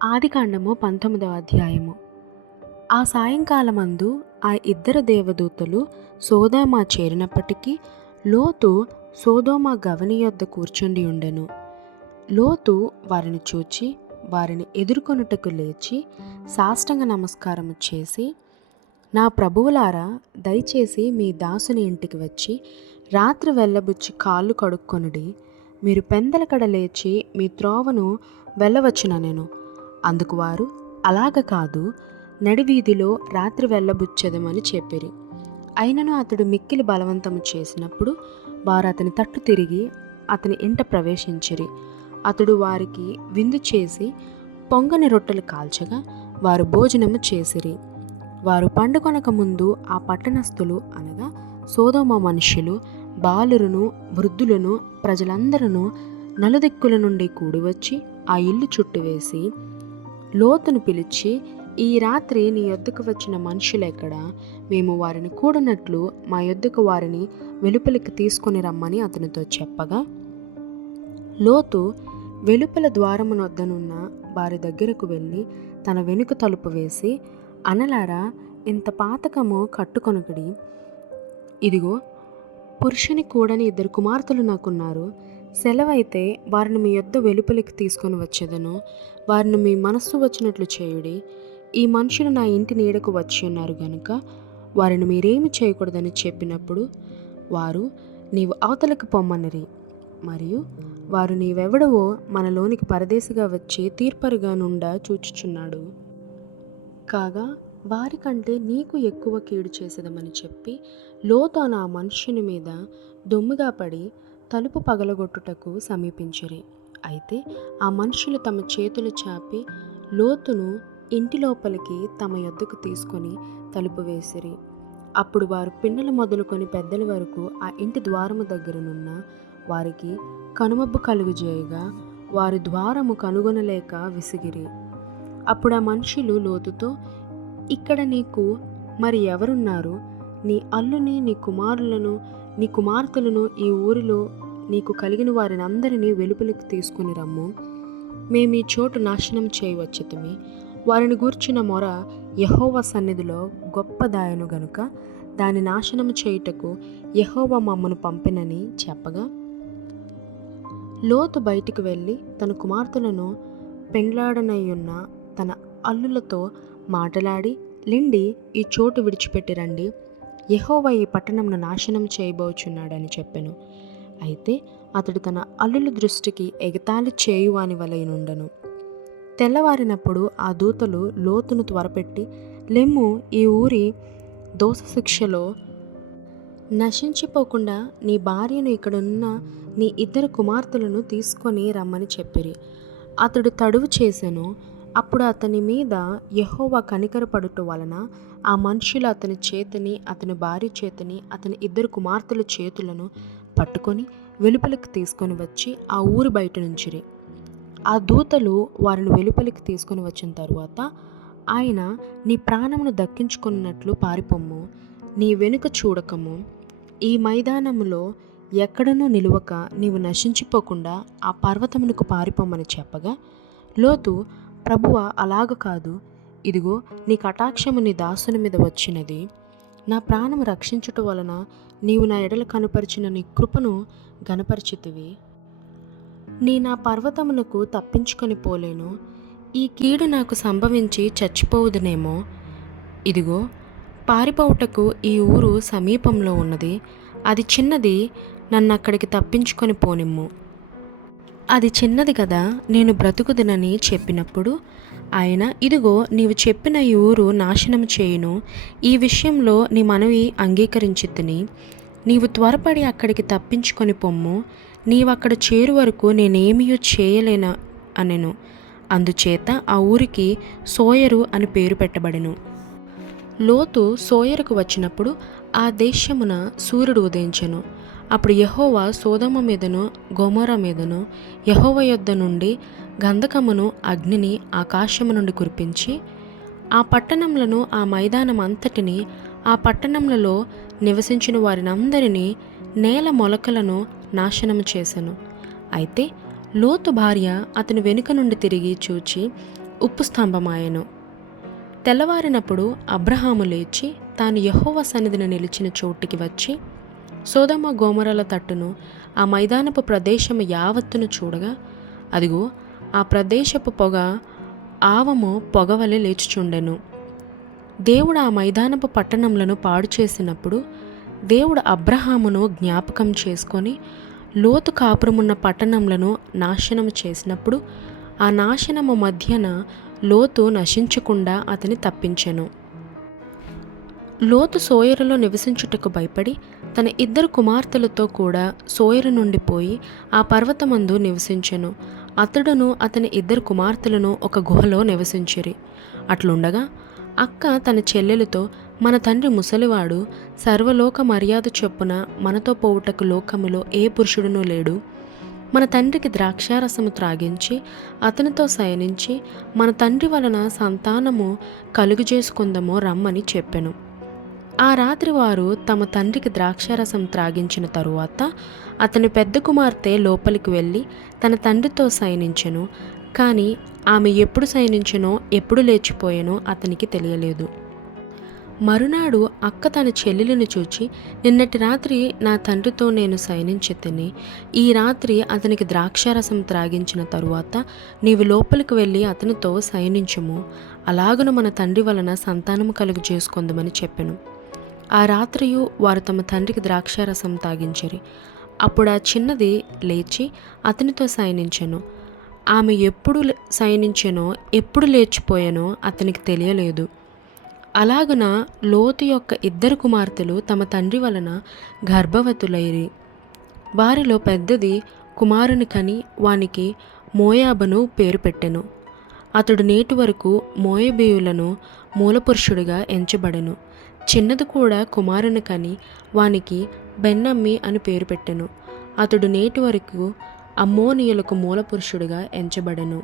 ఆదికాండము 19వ అధ్యాయము. ఆ సాయంకాలమందు ఆ ఇద్దరు దేవదూతలు సోదొమ చేరినప్పటికీ లోతు సోదొమ గవని యొద్ద కూర్చుండి ఉండెను. లోతు వారిని చూచి వారిని ఎదుర్కొనుటకు లేచి సాష్టాంగ నమస్కారము చేసి, నా ప్రభువులారా, దయచేసి మీ దాసుని ఇంటికి వచ్చి రాత్రి వెళ్ళబుచ్చి కాళ్ళు కడుక్కొనుడి. మీరు పెందలకడ లేచి మీ త్రోవను వెళ్ళవచ్చుననెను. అందుకు వారు, అలాగ కాదు, నడివీధిలో రాత్రి వెళ్ళబుచ్చెదమని చెప్పిరి. అయినను అతడు మిక్కిలి బలవంతము చేసినప్పుడు వారు అతని తట్టు తిరిగి అతని ఇంట ప్రవేశించిరి. అతడు వారికి విందు చేసి పొంగని రొట్టెలు కాల్చగా వారు భోజనము చేసిరి. వారు పండుకొనక ముందు ఆ పట్టణస్థులు అనగా సోదొమ మనుష్యులు, బాలురును, వృద్ధులను, ప్రజలందరూ నలుదిక్కుల నుండి కూడివచ్చి ఆ ఇల్లు చుట్టువేసి లోతును పిలిచి, ఈ రాత్రి నీ యొద్దకు వచ్చిన మనుషులెక్కడా? మేము వారిని కూడనట్లు మా యొద్దకు వారిని వెలుపలికి తీసుకొని రమ్మని అతనితో చెప్పగా, లోతు వెలుపల ద్వారమునొద్దనున్న వారి దగ్గరకు వెళ్ళి తన వెనుక తలుపు వేసి, అనలారా, ఇంత పాతకము కట్టుకొనుకుడి. ఇదిగో, పురుషుని కూడని 2 కుమార్తెలు నాకున్నారు. సెలవైతే వారిని మీ యొద్ద వెలుపలికి తీసుకొని వచ్చేదను. వారిని మీ మనస్సు వచ్చినట్లు చేయుడి. ఈ మనుషులు నా ఇంటి నీడకు వచ్చి ఉన్నారు గనుక వారిని మీరేమి చేయకూడదని చెప్పినప్పుడు వారు, నీవు అవతలకు పొమ్మనిరి. మరియు వారు, నీవెవడవో మనలోనికి పరదేశిగా వచ్చి తీర్పరిగా నుండా చూచుచున్నాడు. కాగా వారికంటే నీకు ఎక్కువ కీడు చేసేదమని చెప్పి లోతు ఆ మనుష్యుని మీద దొమ్ముగా పడి తలుపు పగలగొట్టుటకు సమీపించిరి. అయితే ఆ మనుషులు తమ చేతులు చాపి లోతును ఇంటి లోపలికి తమ యొద్దకు తీసుకొని తలుపు వేసిరి. అప్పుడు వారు పిన్నలు మొదలుకొని పెద్దల వరకు ఆ ఇంటి ద్వారము దగ్గరనున్న వారికి కనుమబ్బు కలుగుజేయగా వారి ద్వారము కనుగొనలేక విసిగిరి. అప్పుడు ఆ మనుషులు లోతుతో, ఇక్కడ నీకు మరి ఎవరున్నారు? నీ అల్లుని, నీ కుమారులను, నీ కుమార్తెలను ఈ ఊరిలో నీకు కలిగిన వారిని అందరినీ వెలుపలికి తీసుకుని రమ్ము. మేము ఈ చోటు నాశనం చేయవచ్చితిమి. వారిని గూర్చిన మొర యెహోవా సన్నిధిలో గొప్పదాయను గనుక దాని నాశనం చేయుటకు యెహోవా మమ్మను పంపినని చెప్పగా, లోతు బయటికి వెళ్ళి తన కుమార్తెలను పెండ్లాడనయ్యున్న తన అల్లులతో మాటలాడి, లెండి, ఈ చోటు విడిచిపెట్టి రండి. యెహోవా ఈ పట్టణంను నాశనం చేయబోచున్నాడని చెప్పెను. అయితే అతడు తన అల్లుల దృష్టికి ఎగతాళి చేయువాని వలె నుండెను. తెల్లవారినప్పుడు ఆ దూతలు లోతును త్వరపెట్టి, లెమ్ము, ఈ ఊరి దోషశిక్షలో నశించిపోకుండా నీ భార్యను, ఇక్కడున్న నీ 2 కుమార్తెలను తీసుకొని రమ్మని చెప్పిరి. అతడు తడువు చేసెను. అప్పుడు అతని మీద యెహోవా కనికరపడుట వలన ఆ మనుషులు అతని చేతిని, అతని భార్య చేతిని, అతని 2 కుమార్తెల చేతులను పట్టుకొని వెలుపలికి తీసుకొని వచ్చి ఆ ఊరి బయట నుంచిరి. ఆ దూతలు వారిని వెలుపలికి తీసుకొని వచ్చిన తరువాత, ఆయన, నీ ప్రాణమును దక్కించుకున్నట్లు పారిపొమ్ము, నీ వెనుక చూడకము, ఈ మైదానములో ఎక్కడనూ నిలువక నీవు నశించిపోకుండా ఆ పర్వతమునకు పారిపోమని చెప్పగా, లోతు, ప్రభువా, అలాగ కాదు, ఇదిగో, నీ కటాక్షము నీ దాసుని మీద వచ్చినది. నా ప్రాణము రక్షించుట వలన నీవు నా ఎడల కనుపరిచిన నీ కృపను గనపరిచితివి. నా పర్వతమునకు తప్పించుకొని పోలేను. ఈ కీడు నాకు సంభవించి చచ్చిపోవుదునేమో. ఇదిగో, పారిపోవుటకు ఈ ఊరు సమీపంలో ఉన్నది. అది చిన్నది, నన్ను అక్కడికి తప్పించుకొని పోనిమ్ము. అది చిన్నది కదా, నేను బ్రతుకుదునని చెప్పినప్పుడు ఆయన, ఇదిగో, నీవు చెప్పిన ఈ ఊరు నాశనం చేయును. ఈ విషయంలో నీ మనవి అంగీకరించితిని. నీవు త్వరపడి అక్కడికి తప్పించుకొని పొమ్ము. నీవక్కడ చేరు వరకు నేనేమియో చేయలేన అనెను. అందుచేత ఆ ఊరికి సోయరు అని పేరు పెట్టబడెను. లోతు సోయరుకు వచ్చినప్పుడు ఆ దేశమున సూర్యుడు ఉదయించెను. అప్పుడు యెహోవా సోదొమ మీదను గొమొర్రా మీదను యెహోవా యొద్ద నుండి గంధకమును, అగ్నిని ఆకాశము నుండి కురిపించి ఆ పట్టణములను, ఆ మైదానం అంతటిని, ఆ పట్టణములలో నివసించిన వారినందరినీ, నేల మొలకలను నాశనము చేసెను. అయితే లోతు భార్య అతని వెనుక నుండి తిరిగి చూచి ఉప్పు స్తంభమాయెను. తెల్లవారినప్పుడు అబ్రహాము లేచి తాను యెహోవా సన్నిధిన నిలిచిన చోటికి వచ్చి సొదొమ గొమొర్రాల తట్టును ఆ మైదానపు ప్రదేశము యావత్తును చూడగా, అదిగో ఆ ప్రదేశపు పొగ ఆవము పొగవలె లేచుచుండెను. దేవుడు ఆ మైదానపు పట్టణములను పాడు చేసినప్పుడు దేవుడు అబ్రహామును జ్ఞాపకం చేసుకొని లోతు కాపురమున్న పట్టణములను నాశనము చేసినప్పుడు ఆ నాశనము మధ్యన లోతు నశించకుండా అతని తప్పించెను. లోతు సోయరులో నివసించుటకు భయపడి తన 2 కుమార్తెలతో కూడా సోయరు నుండి పోయి ఆ పర్వతమందు నివసించెను. అతడును అతని 2 కుమార్తెలను ఒక గుహలో నివసించిరి. అట్లుండగా అక్క తన చెల్లెలతో, మన తండ్రి ముసలివాడు, సర్వలోక మర్యాద చొప్పున మనతో పోవుటకు లోకములో ఏ పురుషుడునూ లేడు. మన తండ్రికి ద్రాక్షారసము త్రాగించి అతనితో శయనించి మన తండ్రి వలన సంతానము కలుగజేసుకుందాము రమ్మని చెప్పెను. ఆ రాత్రి వారు తమ తండ్రికి ద్రాక్షారసం త్రాగించిన తరువాత అతని పెద్ద కుమార్తె లోపలికి వెళ్ళి తన తండ్రితో శయనించెను. కానీ ఆమె ఎప్పుడు శయనించెనో ఎప్పుడు లేచిపోయెనో అతనికి తెలియలేదు. మరునాడు అక్క తన చెల్లెలను చూచి, నిన్నటి రాత్రి నా తండ్రితో నేను శయనించితిని. ఈ రాత్రి అతనికి ద్రాక్షారసం త్రాగించిన తరువాత నీవు లోపలికి వెళ్ళి అతనితో శయనించుము. అలాగున మన తండ్రి వలన సంతానము కలుగు చేసుకొందుమని చెప్పెను. ఆ రాత్రియు వారు తమ తండ్రికి ద్రాక్షారసం తాగించిరి. అప్పుడు ఆ చిన్నది లేచి అతనితో శయనించెను. ఆమె ఎప్పుడు శయనించెనో ఎప్పుడు లేచిపోయానో అతనికి తెలియలేదు. అలాగున లోతు యొక్క 2 కుమార్తెలు తమ తండ్రి వలన గర్భవతులైరి. వారిలో పెద్దది కుమారుని కని వానికి మోయాబను పేరు పెట్టెను. అతడు నేటి వరకు మోయాబీయులను మూలపురుషుడిగా ఎంచబడెను. చిన్నది కూడా కుమారుని కని వానికి బెన్నమ్మి అని పేరు పెట్టెను. అతడు నేటి వరకు అమ్మోనీయులకు మూలపురుషుడిగా ఎంచబడెను.